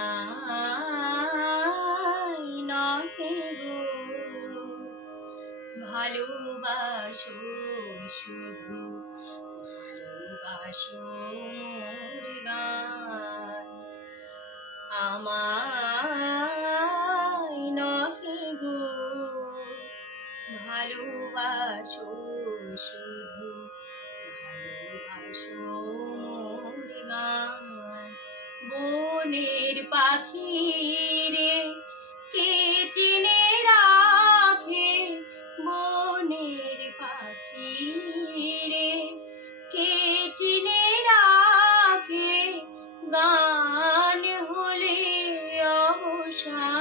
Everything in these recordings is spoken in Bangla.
আমায় নহে গো। ভালোবাসো শুধু, ভালোবাসো মোর আমায় নহে গো। ভালোবাসো শুধু, ভালোবাসো মোর গান। বনের পাখি রে কে চিনে রাখে বনের পাখি রে কে চিনে রাখে গান হলে অবসান?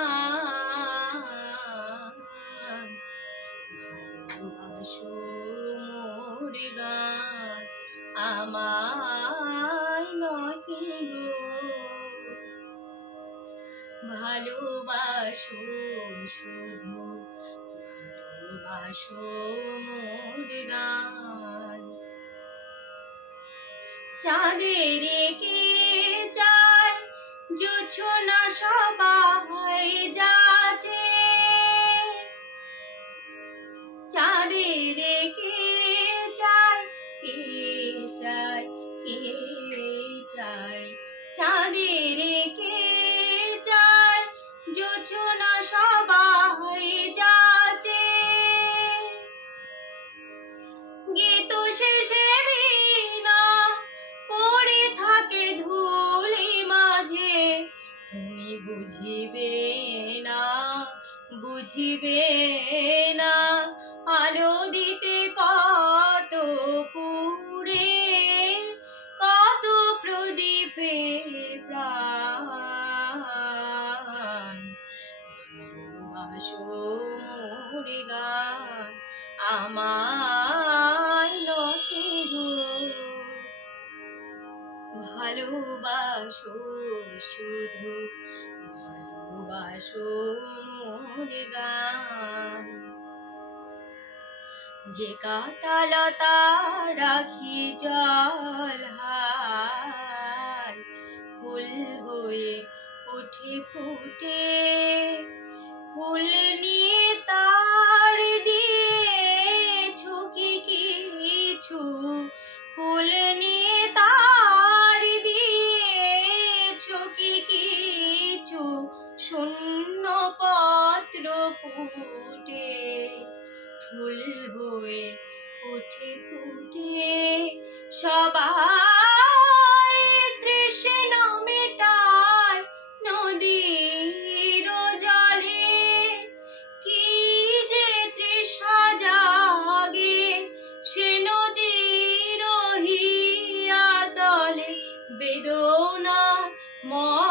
মোর গান আমায় ভালোবাসো শুধু ভালোবাসো মোর গান। চাঁদের কে ধুলি মাঝে, তুমি বুঝিবে না বুঝিবে না, আলো দিতে কত পুরে, কত প্রদীপের প্রাণ। ভালোবাসো মোরে গান আমায় ভালোবাসো শুধু, ভালোবাসো মোরে গান। যে কাটালতা রাখি জল হায়, ফুল হয়ে ওঠে ফুটে, ফুল নিয়ে পত্র ফুটে, ফুল হয়ে ওঠে ফুটে, সবাই তৃষ্ণ মেটায় নদীর জলে। কি যে তৃষা জাগে সে নদীর হিয়া তলে, বেদনা মহাসাগরের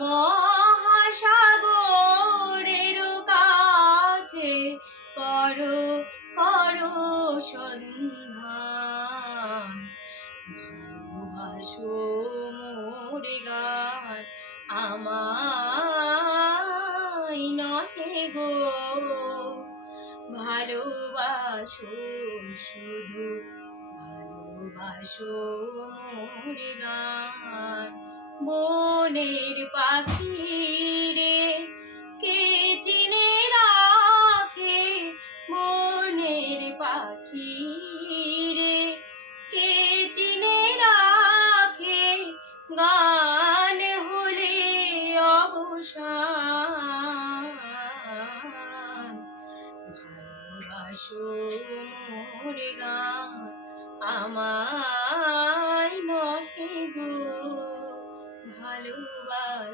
মহাসাগরের কাছে করো করো সন্ধান। ভালোবাসো মোরে গান, আমায় নহে গো। ভালোবাসো শুধু, ভালোবাসো মোরে গান। বনের পাখি রে কে চিনে রাখে বনের পাখি রে কে চিনে রাখে গান হলে অবসান? ভালোবাসো মোরে গান আমায়